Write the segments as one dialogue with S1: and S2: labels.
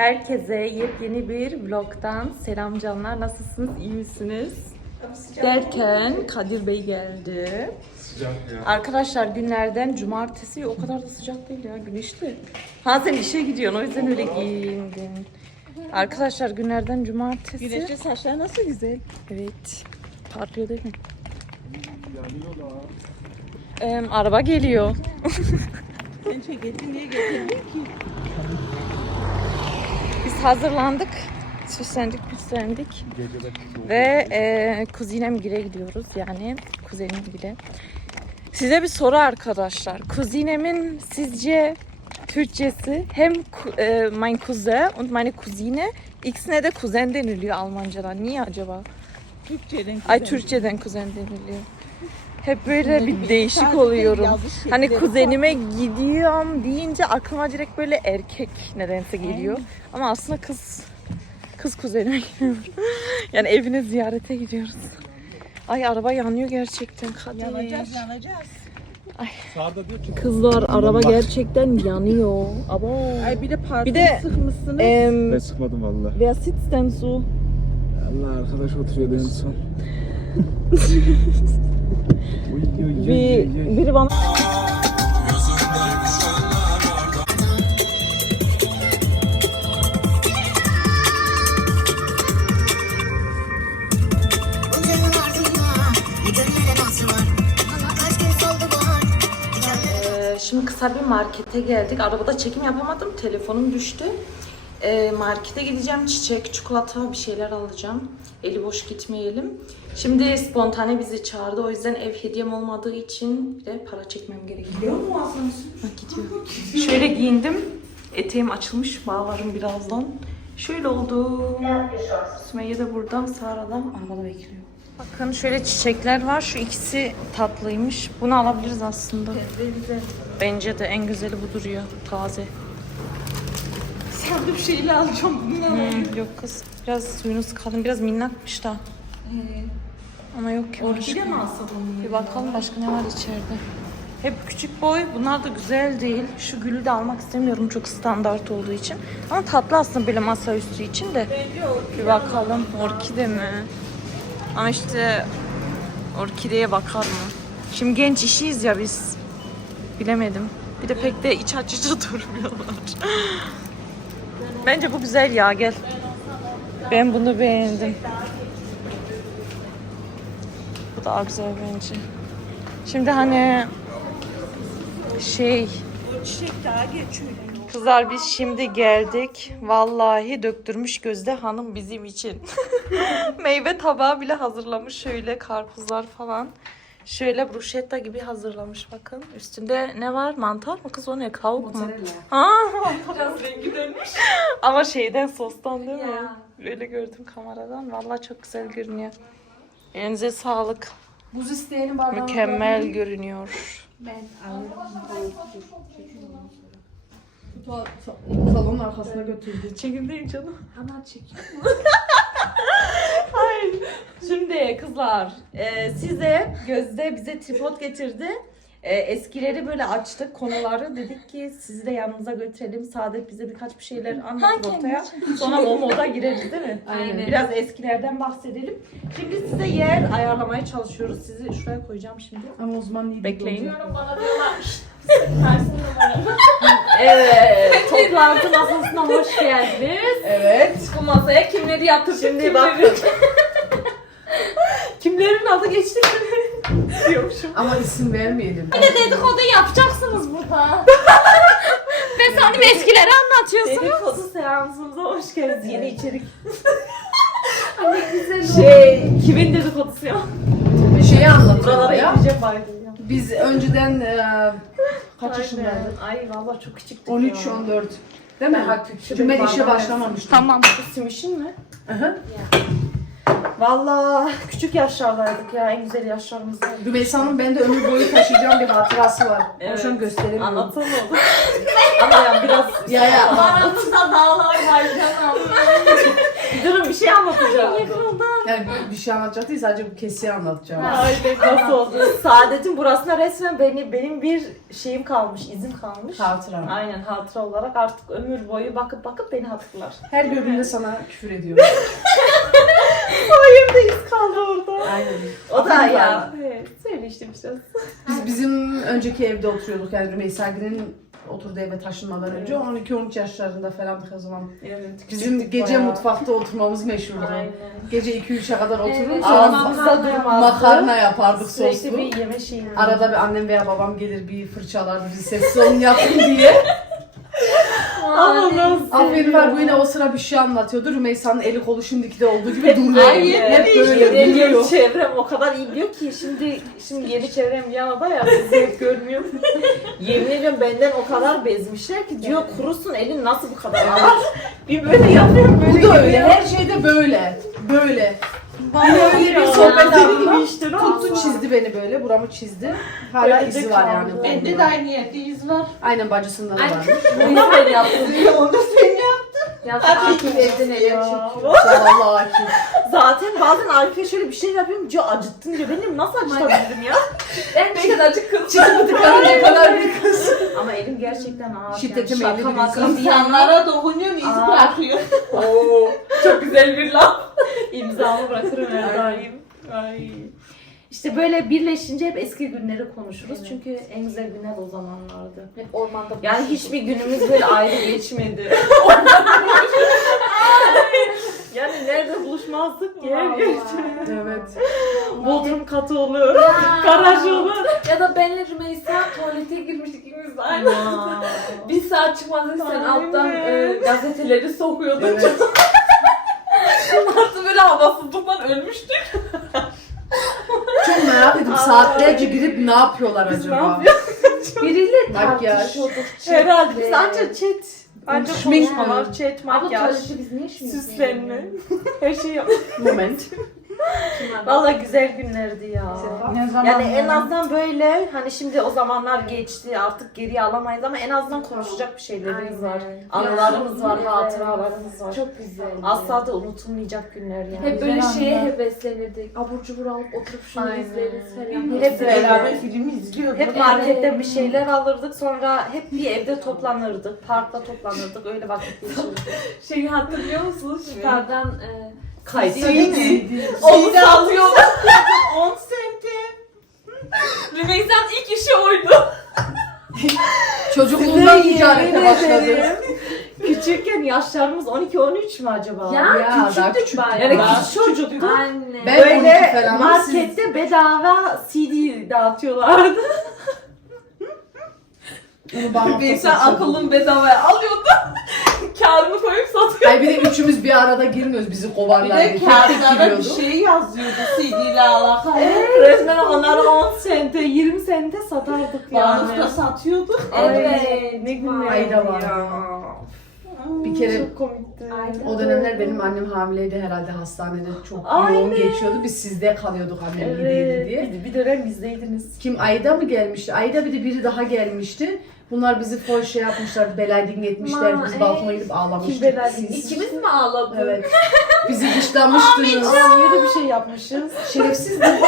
S1: Herkese yepyeni bir vlogdan selam canlar. Nasılsınız? İyi misiniz? Derken Kadir Bey geldi.
S2: Sıcak ya.
S1: Arkadaşlar günlerden cumartesi o kadar da sıcak değil ya güneşli. Ha sen işe gidiyorsun o yüzden öyle giyindin. Arkadaşlar günlerden cumartesi.
S3: Güneşli saçlar nasıl güzel.
S1: Evet. Parlıyor değil mi? Ee, araba geliyor.
S3: Sen ceketin niye getirdin ki?
S1: Biz hazırlandık. Süslendik, püslendik. Ve e, kuzinemgile gidiyoruz. Yani kuzenimgile. Size bir soru arkadaşlar. Kuzinemin sizce Türkçesi hem e, mein Cousin und meine Cousine ikisine de kuzen deniliyor Almancadan. Niye acaba?
S3: Türkçeden
S1: Ay
S3: güzel.
S1: Türkçeden kuzen deniliyor. Hep böyle bir değişik oluyorum.
S3: yazış
S1: Hani kuzenime gidiyorum deyince aklıma direkt böyle erkek nedense geliyor. Ama aslında kız kız kuzenime gidiyorum. yani evine ziyarete gidiyoruz. Ay araba yanıyor gerçekten Kadir.
S3: Yanacağız yanacağız.
S2: Sağda diyor ki
S1: Kızlar araba gerçekten yanıyor. Aba.
S3: Ay bir de parfüm
S1: Bir de-
S3: sıkmışsınız.
S1: Em,
S2: ben sıkmadım valla.
S1: wer sitzt denn so?
S2: Allah arkadaş oturuyordu en son.
S1: Bir, biri bana Ee, Şimdi kısa bir markete geldik. Arabada çekim yapamadım. Telefonum düştü. Ee, markete gideceğim. Çiçek, çikolata bir şeyler alacağım. Eli boş gitmeyelim. Şimdi spontane bizi çağırdı. O yüzden ev hediyem olmadığı için bir de para çekmem gerekiyor. Ha, gidiyor. Şöyle giyindim. Eteğim açılmış. Bağlarım birazdan. Şöyle oldu. Sümeyye de burada. Sara'dan arabada bekliyor. Bakın şöyle çiçekler var. Şu ikisi tatlıymış. Bunu alabiliriz aslında. Bence de en güzeli bu duruyor. Taze.
S3: Bir şeyle alacağım bunu.
S1: Hmm, yok kız. Biraz suyunu sıkalım. Biraz minnakmış da. Ama yok ki.
S3: Orkide mi alsak onu?
S1: Bir bakalım başka ne var içeride. Hep küçük boy. Bunlar da güzel değil. Şu gülü de almak istemiyorum çok standart olduğu için. Ama tatlı aslında böyle masaüstü için de. Bir bakalım. Orkide mi? Ama işte orkideye bakar mı? Şimdi genç işiyiz ya biz. Bilemedim. Bir de pek de iç açıcı durmuyorlar. Bence bu güzel ya gel. Ben bunu beğendim. Bu daha güzel bence. Şimdi hani şey. Kızlar biz şimdi geldik. Vallahi döktürmüş Gözde Hanım bizim için. Meyve tabağı bile hazırlamış şöyle karpuzlar falan. Şöyle bruschetta gibi hazırlamış bakın. Üstünde ne var? Mantar mı kız o ne? Tavuk mu? Aa, biraz rengi dönmüş. Ama şeyden sostan değil mi? Öyle gördüm kameradan. Vallahi çok güzel görünüyor. Elinize sağlık.
S4: Buz isteyenin bardağını
S1: Mükemmel görünüyor.
S4: Ben Salonun arkasına götürdü.
S1: Çekimdeyim canım.
S4: Hemen çekiyor.
S1: Hayır. Şimdi kızlar e, size Gözde bize tripod getirdi. E, eskileri böyle açtık konuları. Dedik ki sizi de yanımıza götürelim. Saadet bize birkaç bir şeyler anlatır ortaya. Sonra o moda gireriz değil mi?
S4: Aynen.
S1: Biraz eskilerden bahsedelim. Şimdi size yer ayarlamaya çalışıyoruz. Sizi şuraya koyacağım şimdi.
S4: Ama Osman değil.
S1: Bekleyin.
S5: Bana diyorlar tersin numaranı.
S1: Evet.
S5: Toplantı masasına hoş geldiniz.
S1: Evet.
S5: Bu masaya kimleri yatırdık
S1: Şimdi
S5: kimleri.
S1: bakın.
S5: Kimlerin adı geçti?
S1: Diyormuşum.
S4: Ama isim vermeyelim.
S5: Bir de dedikodu yapacaksınız burada. Ve sonra eskileri anlatıyorsunuz.
S1: Dedikodu seansımıza hoş geldiniz. Yeni içerik.
S5: güzel
S1: Şey, kimin dedikodusu ya?
S4: Bir şeyi
S1: Buralara
S4: ya. Biz önceden e, kaç yaşındaydık?
S1: Ay valla çok küçüktük
S4: 13
S1: ya.
S4: 14. Değil mi? Çünkü ben işe başlamamıştım.
S1: Tamam simişin mi?
S4: Hı hı.
S1: Valla küçük yaşlardaydık ya en güzel yaşlarımızda.
S4: Rümeysa'nın ben de ömür boyu taşıyacağım bir hatırası var. Evet.
S1: Evet.
S4: Şu an gösteremiyorum.
S1: Anlatsana oldu. Ama ya biraz
S4: Ya ya.
S5: Aramızda dağlar var canım.
S1: Durun bir şey anlatacağım.
S4: Yani bir şey anlatacak değil sadece bu kesiyi anlatacağım.
S1: Haydi nasıl oldu? Saadet'in burasına resmen beni, benim bir şeyim kalmış, izim kalmış.
S4: Hatıra.
S1: Aynen hatıra olarak artık ömür boyu bakıp bakıp beni hatırlar.
S4: Her gördüğümde sana küfür ediyor.
S1: Sayemde iz kaldı orada.
S4: Aynen.
S1: O da ya. Evet, söyle işte bir şey.
S4: Biz bizim önceki evde oturuyorduk yani Rümeysa Gül'ün oturduğu eve taşınmadan önce 12-13 yaşlarında falan o zaman.
S1: Evet.
S4: Bizim gece mutfakta oturmamız meşhurdu.
S1: Aynen.
S4: Gece 2-3'e kadar oturur
S5: Evet,
S1: Ağzımızda
S5: makarna
S1: durmazdı.
S4: makarna yapardık
S1: Sürekli
S4: soslu.
S1: bir yeme şeyi.
S4: Arada bir annem veya babam gelir bir fırçalar bizi sessiz olun yapın diye.
S1: Ama nasıl?
S4: Aferin var bu yine o sıra bir şey anlatıyordu. Rümeysa'nın eli kolu şimdiki de olduğu gibi duruyor.
S1: Aynen.
S4: Hep böyle
S1: Yeni
S4: duruyor.
S1: çevrem o kadar iyi biliyor ki şimdi şimdi yeni çevrem Viyana'da ya sizi hep görmüyorum. Yemin ediyorum benden o kadar bezmişler ki diyor kurusun elin nasıl bu kadar ağır. bir böyle yapıyorum böyle
S4: Bu da öyle. Her şeyde böyle. Böyle.
S1: Vallahi
S4: öyle bir sohbet
S1: Deli gibi işte
S4: Tuttu çizdi beni böyle. Buramı çizdi. Hala
S1: Öyle de
S4: izi var yani.
S1: kaldı.
S4: Bende
S1: Bende
S4: de
S1: aynı yerde iz var.
S4: Aynen bacısında da var.
S1: Bunu da ben yaptım. Onu da
S5: Ya Akif evde
S1: Ya.
S5: çekiyor.
S4: Vallahi Akif.
S1: Zaten bazen Arif'e şöyle bir şey yapıyorum diyor acıttın diyor. Benim nasıl acıtabilirim ya?
S5: Ben ne kadarcık kız.
S4: Çizimi tıkanınca kadar bir kız.
S1: Ama elim gerçekten ağır.
S4: Şiddete
S1: yani.
S4: meyilli bir
S1: yana-
S5: İnsanlara dokunuyor iz bırakıyor.
S1: Oo, çok güzel bir laf. İmzamı bırakırım her daim. Ay. İşte böyle birleşince hep eski günleri konuşuruz. Çünkü en güzel günler o zamanlardı.
S5: Hep ormanda
S1: Yani hiçbir günümüz böyle ayrı geçmedi. yani nerede buluşmazdık ki?
S4: Evet.
S1: Bodrum katı olur, garaj olur.
S5: Ya da benle Rümeysa tuvalete girmiştik ikimiz de aynı. Bir saat çıkmadık sen
S1: Aynen.
S5: alttan e, gazeteleri sokuyordun.
S4: Evet.
S5: Artık böyle havasızlıktan ölmüştük.
S4: Çok merak ettim. Saatlerce girip ne yapıyorlar acaba?
S5: Biriyle
S4: Makyaj.
S5: tartışıyorduk.
S1: Herhalde biz
S5: chatle.
S1: ancak chat. Ancak
S4: Şmink
S1: konuşmalar, chat,
S5: Ama
S1: makyaj,
S5: tuvalette biz niye şimdi
S1: süslenme. Her şey yap.
S4: Moment.
S1: Valla güzel günlerdi ya.
S4: Ne zaman?
S1: Yani en azından böyle hani şimdi o zamanlar geçti artık geriye alamayız ama en azından konuşacak bir şeylerimiz var.
S5: Aynen.
S1: Anılarımız var,
S5: Güzel.
S1: hatıralarımız var.
S5: Çok güzel.
S1: Asla da unutulmayacak günler yani.
S5: Hep böyle
S1: Güzel
S5: şeye
S1: anılar.
S5: heveslenirdik. Abur cubur alıp oturup şunu
S1: Aynen.
S5: izleriz falan.
S1: Hep beraber
S5: film izliyorduk.
S1: Hep marketten bir şeyler alırdık sonra hep bir evde toplanırdık. Parkta toplanırdık. Öyle vakit geçirirdik.
S5: Şeyi hatırlıyor musunuz? Yukarıdan e,
S1: Kaydı
S5: Onu satıyorduk. 10 sente. Rümeysa'nın ilk işi oydu.
S4: Çocukluğundan ticarete başladı.
S1: Küçükken yaşlarımız 12-13 mü acaba?
S5: Ya,
S4: Ya, daha
S5: küçüktük
S4: küçüktük.
S5: bayağı.
S1: Yani küçük çocuktuk.
S5: Anne.
S4: Ben 12
S1: Böyle
S4: falan,
S1: markette bedava CD dağıtıyorlardı.
S4: Bana
S5: Rümeysa
S4: fırsat
S5: akıllın bedavaya alıyordu. Kârını koyup satıyordu.
S4: Ay bir de üçümüz bir arada girmiyoruz bizi
S3: Bir
S4: kovarlar
S3: de
S4: diye. Tek tek
S3: kağıtlara bir
S4: giriyorduk.
S3: şey yazıyordu CD ile alakalı.
S1: Evet, resmen onları 10 sente, 20 sente satardık yani.
S3: Vanufta satıyordu.
S5: Evet.
S1: ne günler
S4: Ayda var.
S1: ya.
S4: Bir kere
S1: Çok komikti.
S4: o dönemler benim annem hamileydi herhalde hastanede çok
S1: Aynen.
S4: yoğun geçiyordu. Biz sizde kalıyorduk annem
S1: Evet,
S4: diye.
S1: bir, bir dönem bizdeydiniz.
S4: Kim Ayda mı gelmişti? Ayda bir de biri daha gelmişti. Bunlar bizi full şey yapmışlar, beledin etmişler.
S5: Ma,
S4: Biz balkona
S5: evet.
S4: gidip ağlamıştık.
S5: İkimiz mi ağladık?
S4: Evet. Bizi dışlamıştınız.
S1: Aa, öyle bir şey yapmışız.
S4: Şerefsizdi.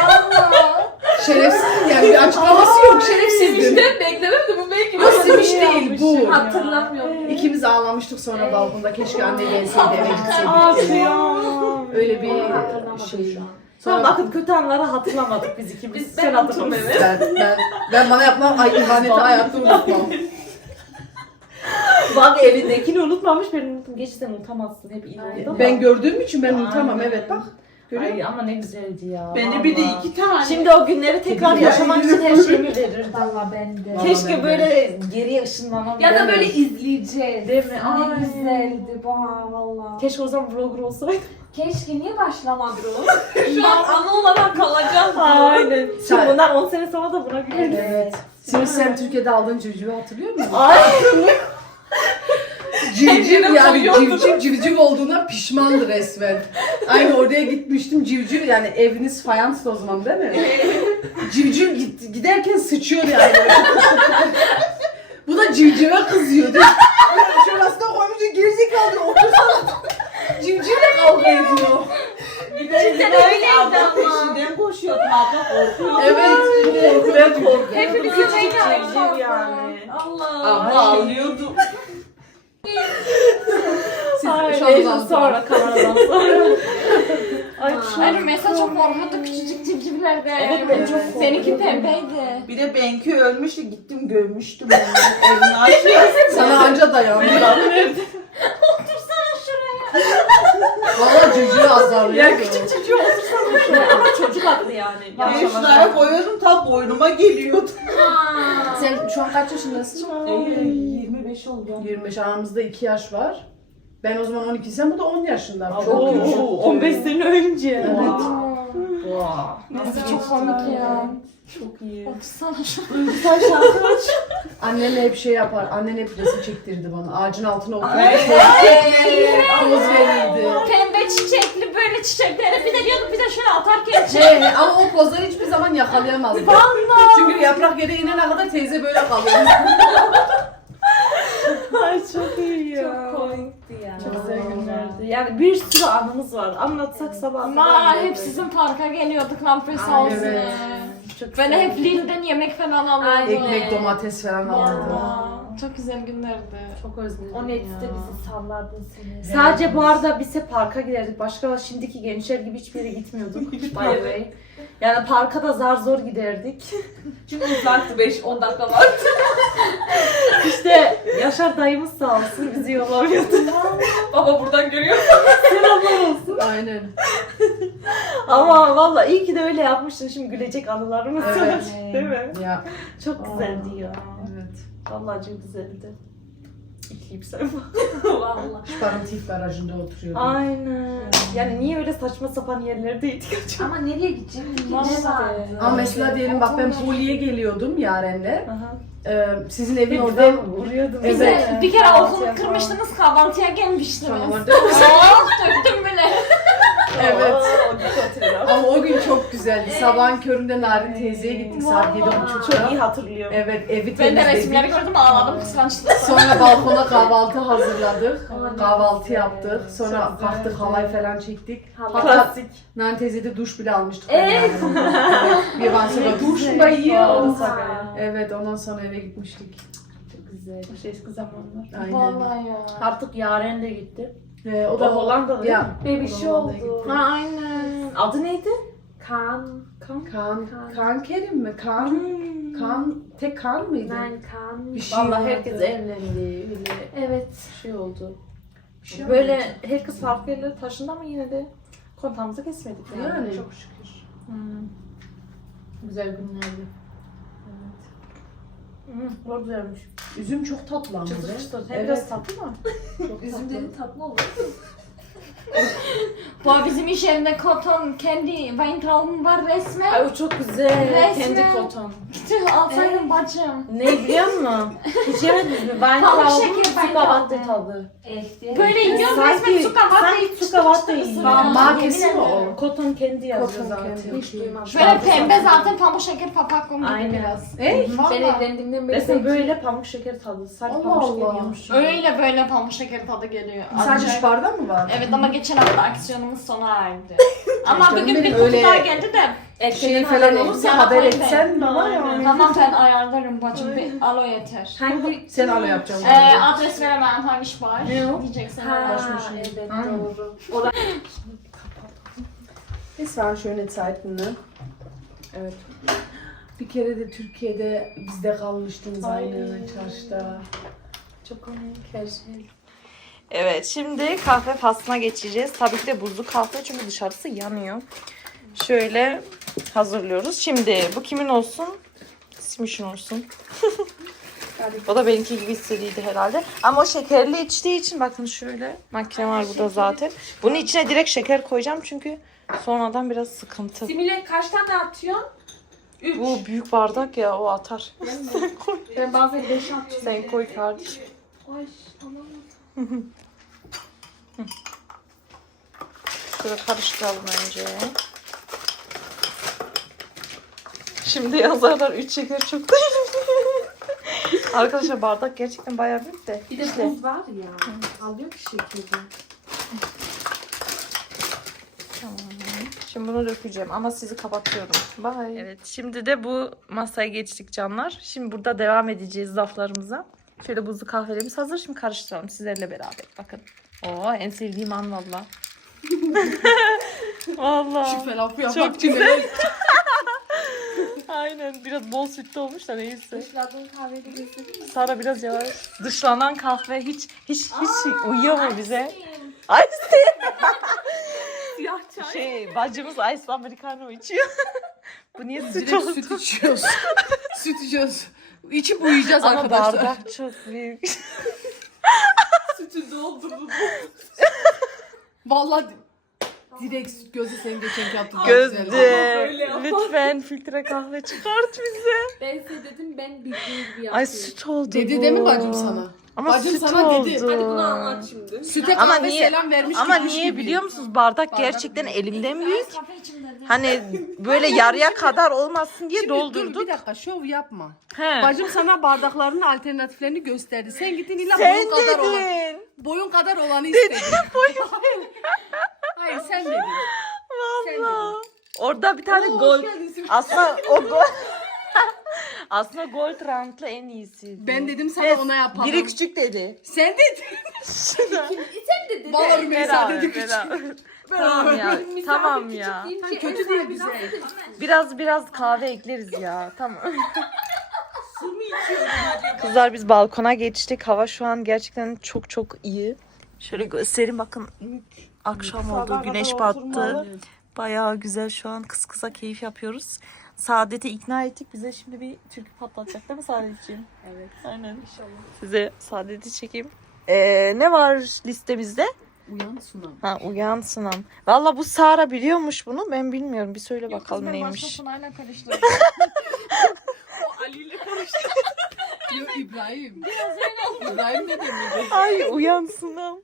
S4: Şerefsizdi yani bir açıklaması yok. Şerefsizdi.
S5: İşte beklemedim bu belki.
S4: O simiş değil bu.
S5: Hatırlamıyorum.
S4: İkimiz ağlamıştık sonra balkonda. Keşke anne gelseydi eve gitseydik. Öyle bir
S5: Hatırlamadım
S4: şey.
S5: An.
S1: Tamam
S4: Sonra
S1: bakın kötü anları hatırlamadık biz ikimiz.
S5: Biz-
S1: Sen
S5: ben
S1: hatırla
S5: unuttum,
S1: evet.
S4: ben, ben, ben bana yapılan ay ihaneti hayatta unutmam.
S1: Bak elindekini unutmamış ben unuttum. Geç sen unutamazsın hep iyi oldu ama.
S4: Ben gördüğüm için ben unutamam.
S1: Aynen.
S4: Evet bak. Görüyor musun?
S1: Ay ama ne güzeldi ya.
S3: Beni bir de
S1: vallahi.
S3: iki tane.
S1: Şimdi o günleri tekrar
S4: Kedi
S1: yaşamak için her şeyimi verirdim.
S5: Valla ben de.
S4: Vallahi
S1: Keşke
S4: de.
S1: böyle geriye ışınlamam.
S5: Ya da böyle izleyeceğiz.
S1: Değil mi? Ay.
S5: güzeldi. Vay valla.
S1: Keşke o zaman vlogger olsaydı.
S5: Keşke niye başlamadı o? Şu an ana olarak kalacağız.
S1: Aynen. Şimdi
S4: Sen-
S1: bundan 10 sene sonra da buna güleriz.
S4: Evet. Şimdi sen Türkiye'de aldığın civcivi hatırlıyor musun?
S1: Ay.
S4: Civciv yani
S5: koyuyordu.
S4: civciv civciv olduğuna pişmandı resmen. Aynı oraya gitmiştim civciv yani eviniz fayanstı o zaman değil mi? civciv git, giderken sıçıyor yani. Bu da civcive kızıyordu. Şurasına koymuş gerizekalı otursana. Civcivle kavga ediyor.
S3: Cidden öyleydi ama. peşinden koşuyordum abla korkuyordu.
S4: Evet.
S1: Korkudan korkuyor.
S5: Hepimiz yemeği
S1: Civciv yani.
S5: Allah.
S1: Abla şey-
S4: ağlıyordu.
S1: Siz
S4: şu an
S1: Neyse, sonra kameradan sonra. Ay
S5: şu Hani mesela çok formadı küçücük civcivler de.
S1: Evet, ben çok
S5: korkuyorum.
S1: Seninki
S5: pembeydi.
S3: Bir de Benki ölmüştü gittim gömmüştüm onu. Evini açıyor.
S4: Sana anca
S5: dayandı.
S4: Valla cücüğü azarlıyor.
S1: Ya küçük çocuğu şuraya ama çocuk haklı yani.
S3: Bir şuraya koyuyordum tam boynuma geliyordu.
S4: Sen şu an kaç yaşındasın?
S1: Ee, 25 oldu.
S4: 25 aramızda 2 yaş var. Ben o zaman 12 sen bu da 10 yaşında. Çok küçük.
S1: 15 sene önce.
S4: Evet.
S5: Nasıl çok komik ya.
S1: Çok iyi.
S5: Otursana.
S1: Duygusal şarkı aç.
S4: Annem hep şey yapar. Annen hep resim çektirdi bana. Ağacın altına oturup
S3: Ay.
S4: poz verirdi.
S5: Pembe çiçekli böyle çiçekleri bir de diyordum bir de şöyle atarken çek.
S4: He, ama o pozları hiçbir zaman yakalayamazdı. Çünkü yaprak yere inene kadar teyze böyle kalıyor.
S1: Ay çok iyi ya.
S5: Çok komikti ya.
S1: Çok güzel günlerdi. Yani bir sürü anımız var. Anlatsak sabah.
S5: Ma hep sizin parka geliyorduk Lampresa
S4: Ay,
S5: olsun.
S4: evet.
S1: Çok
S5: Ben
S1: güzel.
S5: hep Lidl'den yemek falan alıyordum.
S4: Ekmek, domates falan.
S5: Aa, Çok güzel günlerdi.
S1: Çok özledim
S5: O
S1: ya.
S5: bizi sallardın seni.
S1: Sadece bu arada biz hep parka giderdik. Başka şimdiki gençler gibi hiçbir yere gitmiyorduk. Way. Yani parka da zar zor giderdik.
S5: Çünkü uzaktı 5-10 dakika var.
S1: Yaşar dayımız sağ olsun bizi yollamıyordu.
S5: Baba buradan görüyor.
S4: Aynen.
S1: Ama valla iyi ki de öyle yapmışsın. Şimdi gülecek anılarımız var.
S4: Evet.
S1: Değil mi?
S4: Ya.
S1: Çok güzeldi ya.
S4: Evet.
S1: Vallahi çok güzeldi. İkiyim sen.
S5: Valla.
S4: Sparantif barajında oturuyordum.
S1: Aynen. Yani niye öyle saçma sapan yerlerdeydik acaba?
S5: Ama nereye gidecektik?
S1: Valla.
S4: Ama mesela diyelim bak ben Poli'ye geliyordum Yaren'le.
S1: Aha.
S4: Sizin evin
S1: Bir
S4: orada
S1: vuruyordum.
S4: Evet.
S5: Bize bir kere okulu kırmıştınız kahvaltıya gelmiştiniz.
S4: Tamam,
S5: döktüm bile.
S4: Evet. Ama o gün çok güzeldi. Sabahın köründe Narin teyzeye gittik saat 7.30'da.
S1: Çok iyi hatırlıyorum.
S4: Evet evi
S5: Ben de
S4: temizledik.
S5: resimleri gördüm ağladım kıskançlıkla.
S4: Sonra balkona kahvaltı hazırladık. Kahvaltı yaptık. Sonra kalktık halay falan çektik. Hatta
S1: Klasik.
S4: Narin teyze de duş bile almıştık.
S1: Ee?
S4: evet. Bir an sonra duş.
S1: Oha.
S4: Evet ondan sonra eve gitmiştik.
S1: Çok güzel. Eski zamanlar.
S4: Aynen.
S5: Vallahi ya.
S1: Artık Yaren de gitti.
S4: Ee, o da
S1: da Hollanda'da değil
S4: Ya.
S1: mi?
S5: Bebişi
S4: Hollanda'ya
S5: oldu.
S4: gitti.
S1: Ha aynen. Adı neydi?
S5: Kan.
S1: Kan.
S4: Kan, kan Kerim mi? Kan, kan, tek kan mıydı?
S5: kan.
S4: Bir şey
S1: Vallahi
S4: vardı.
S1: herkes evlendi. Öyle
S5: Evet.
S1: bir şey oldu.
S4: Bir şey
S1: Böyle
S4: oldu.
S1: herkes farklı yerlere taşındı ama yine de kontamızı kesmedik yani.
S4: Yani.
S1: Çok şükür. Güzel günlerdi. Evet. Hı, çok güzelmiş.
S4: Üzüm çok tatlı ama
S1: Çıtır çıtır. Hem
S4: Evet.
S1: biraz tatlı mı? Çok
S5: Üzüm
S1: tatlı.
S5: dedi tatlı olur. Bu bizim iş yerinde koton kendi Weintraum var resmen.
S1: Ay o çok güzel.
S5: Resmen.
S1: Kendi koton.
S5: Tüh alsaydın bacım.
S1: Ne biliyor musun? Hiç yemediniz mi? Ben
S5: Pamuk
S1: kaldım.
S5: şeker, ben
S1: Sukavatte tadı.
S5: Böyle yiyoruz
S1: Sanki-
S5: resmen sukavatte.
S1: sanki sukavatte yiyor.
S4: Markesi mi o?
S1: Koton kendi yazıyor
S4: Koton
S1: zaten. Hiç duymadım.
S5: Böyle pembe zaten pamuk şeker papakım gibi biraz.
S4: Ey,
S5: Vallahi.
S1: evlendiğimden beri Resmen böyle pamuk şeker tadı.
S4: Allah
S1: pamuk şeker yiyormuş.
S5: Öyle böyle pamuk şeker tadı geliyor.
S4: Sadece şu barda mı var?
S5: Evet ama geçen hafta aksiyonumuz sona erdi. ama
S4: Canım
S5: bugün bir
S4: benim,
S5: kutu
S4: öyle-
S5: daha geldi de.
S4: Şey falan olursa haber etsen bana yani.
S5: Tamam ben ayarlarım bacım. Bir alo yeter.
S1: Hangi?
S4: Sen alo yapacaksın.
S5: Ee, adres veremem hangi iş var?
S1: Ne o?
S5: Diyeceksin.
S1: Ha,
S5: Ha.
S1: evet doğru.
S4: Es waren schöne Zeiten, ne? Evet. Bir kere de Türkiye'de bizde kalmıştınız aynı çarşıda.
S1: Çok komik her şey.
S6: Evet şimdi kahve faslına geçeceğiz. Tabii ki de buzlu kahve çünkü dışarısı yanıyor. Şöyle hazırlıyoruz. Şimdi bu kimin olsun? Simiş'in olsun. o da benimki gibi hissediydi herhalde. Ama o şekerli içtiği için bakın şöyle. Makine var burada zaten. Bunun içine direkt şeker koyacağım çünkü sonradan biraz sıkıntı.
S1: Simile kaç tane atıyorsun? Üç.
S6: Bu büyük bardak ya o atar. Sen koy.
S1: Ben bazen beş atıyorum.
S6: Sen koy kardeşim.
S1: Ay tamam.
S6: Şöyle karıştıralım önce. Şimdi yazarlar 3 şeker çok değil. Arkadaşlar bardak gerçekten bayağı büyük de.
S1: Bir de
S6: işte.
S1: buz var ya. Alıyor ki şekeri.
S6: Tamam.
S1: Şimdi bunu dökeceğim ama sizi kapatıyorum. Bye. Evet şimdi de bu masaya geçtik canlar. Şimdi burada devam edeceğiz laflarımıza. Şöyle buzlu kahvelerimiz hazır. Şimdi karıştıralım sizlerle beraber. Bakın. Oo en sevdiğim an valla. valla.
S4: Şüphe lafı
S1: Çok
S4: yapmak
S1: güzel. Aynen biraz bol sütlü olmuş da neyse.
S5: Dışladığın kahveyi de göstereyim mi?
S1: Sara biraz yavaş. Dışlanan kahve hiç hiç hiç uyuyor mu bize? Ice
S3: Siyah çay.
S1: Şey bacımız ice americano içiyor. Bu niye süt
S4: Direkt
S1: oldu?
S4: süt içiyoruz. süt içiyoruz. İçip uyuyacağız
S1: Ama
S4: arkadaşlar.
S1: bardak çok büyük.
S3: Sütü doldurdum.
S4: Vallahi direkt süt gözü senin geçen yaptın.
S1: Gözde.
S3: böyle yapar.
S1: Lütfen filtre kahve çıkart bize.
S5: Ben size dedim ben bildiğim gibi yaptım.
S1: Ay süt oldu
S4: Dedi
S1: bu.
S4: mi bacım sana?
S1: Ama
S4: Bacım
S1: süt
S4: sana
S1: oldu.
S4: dedi.
S3: Hadi bunu anlat şimdi.
S4: Süte
S1: Ama
S4: kahve
S1: niye-
S4: selam vermiş
S1: Ama
S4: gitmiş
S1: niye
S4: gibi.
S1: biliyor musunuz? Bardak
S4: Bardak
S1: gerçekten elimden büyük.
S5: Kahve içimde.
S1: Hani böyle yarıya kadar olmasın diye
S4: Şimdi dur
S1: doldurduk.
S4: bir dakika şov yapma.
S1: He.
S4: Bacım sana bardakların alternatiflerini gösterdi. Sen gittin illa
S1: Sen
S4: boyun kadar olan,
S1: dedin.
S4: boyun kadar olanı istedin. Hayır sen dedin. Sen
S1: Valla.
S4: dedin.
S1: Orada bir tane
S4: Oo,
S1: gol.
S4: hoş geldin Simge.
S1: Aslında o gol. Aslında gold rantlı en iyisiydi.
S4: Ben dedim sana
S1: Ses,
S4: ona yapalım.
S1: Biri küçük dedi.
S4: Sen dedin.
S5: Sen de dedi.
S4: Vallahi Rümeysa
S1: Beraber,
S4: dedi küçük.
S1: beraber. tamam ya. tamam ya.
S5: deyince
S4: Kötü
S5: ev
S4: değil,
S5: sahibi nasıl dedi?
S1: Biraz biraz kahve ekleriz ya. Tamam. Kızlar biz balkona geçtik. Hava şu an gerçekten çok çok iyi. Şöyle göstereyim bakın. Akşam oldu, güneş battı. Bayağı güzel şu an kız kıza keyif yapıyoruz. Saadet'i ikna ettik. Bize şimdi bir türkü patlatacak değil mi Saadet'ciğim? Evet. Aynen. İnşallah. Size Saadet'i çekeyim. Ee, ne var listemizde?
S4: Uyan sunam.
S1: Ha uyan Sınam. Valla bu Sara biliyormuş bunu. Ben bilmiyorum. Bir söyle
S5: Yok,
S1: bakalım
S5: kız
S1: neymiş.
S5: başka Pınar'la karıştırdım.
S3: O Ali ile karıştı.
S4: Yok İbrahim. İbrahim ne demedi?
S1: Ay uyan Sınam.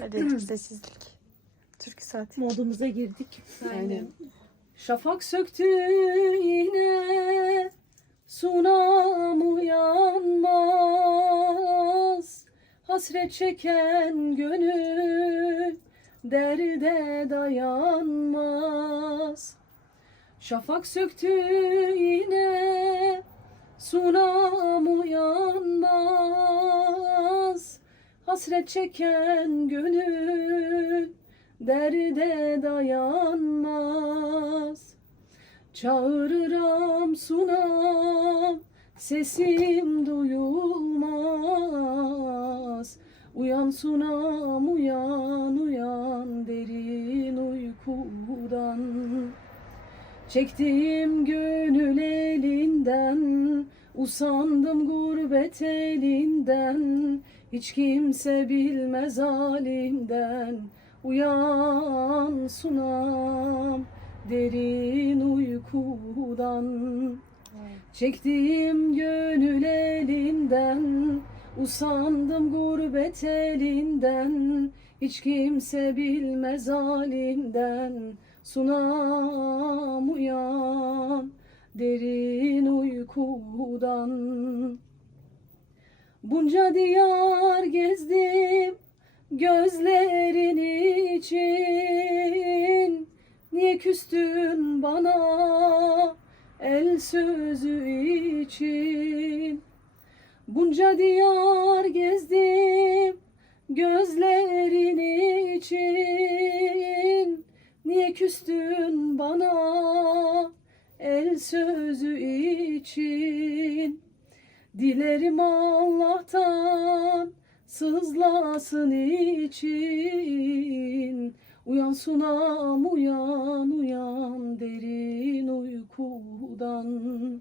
S1: Hadi sessizlik. Türkü saati.
S6: Modumuza girdik.
S4: Aynen. Şafak söktü yine sunam uyanmaz Hasret çeken gönül derde dayanmaz Şafak söktü yine sunam uyanmaz Hasret çeken gönül derde dayanmaz. Çağırıram sunam sesim duyulmaz. Uyan sunam uyan uyan derin uykudan. Çektiğim gönül elinden Usandım gurbet elinden. Hiç kimse bilmez halimden Uyan sunam derin uykudan. Çektiğim gönül elinden Usandım gurbet elinden. Hiç kimse bilmez halimden Sunam uyan derin uykudan. Bunca diyar gezdim gözlerin için Niye küstün bana? El sözü için Bunca diyar gezdim. Gözlerin için Niye küstün bana? El sözü için Dilerim Allah'tan sızlasın için. Uyan sunam uyan uyan derin uykudan.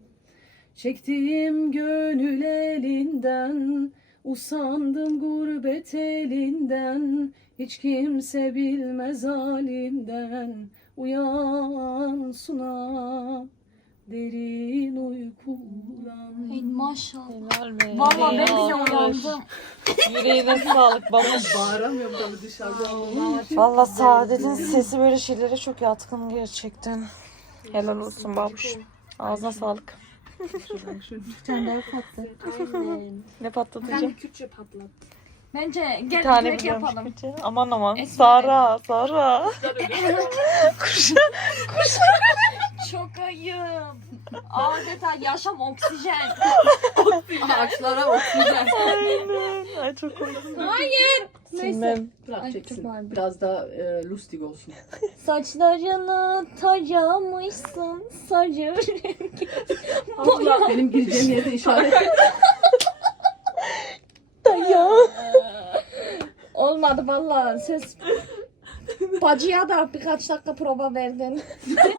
S4: Çektiğim gönül elinden Usandım gurbet elinden. Hiç kimse bilmez halimden Uyan sunam derin uykudan
S5: Ey maşallah.
S1: Helal be.
S5: Valla ben bile uyandım.
S1: Yüreğine sağlık baba.
S4: Bağıramıyorum tabii dışarıda.
S1: Valla Saadet'in sesi böyle şeylere çok yatkın gerçekten. Helal olsun babuş. Ağzına sağlık.
S6: Sen daha patlat.
S1: Ne patlatacağım?
S3: Kürtçe patlat.
S5: Bence gel
S1: tane
S5: direkt
S1: biliyormuş
S5: yapalım.
S1: Gülce. Aman aman.
S5: Esmer.
S1: Sara, Sara.
S5: Çok ayıp. Adeta yaşam oksijen.
S4: Ağaçlara oksijen.
S1: Aynen. Ay çok komik.
S5: Hayır.
S1: Silmem.
S4: Bırak çeksin. Biraz daha e, lustig olsun.
S5: Saçlarını taramışsın sarı rengi.
S4: Allah benim gireceğim yerde işaret.
S1: Ya.
S5: Olmadı vallahi ses. Bacıya da birkaç dakika prova verdin.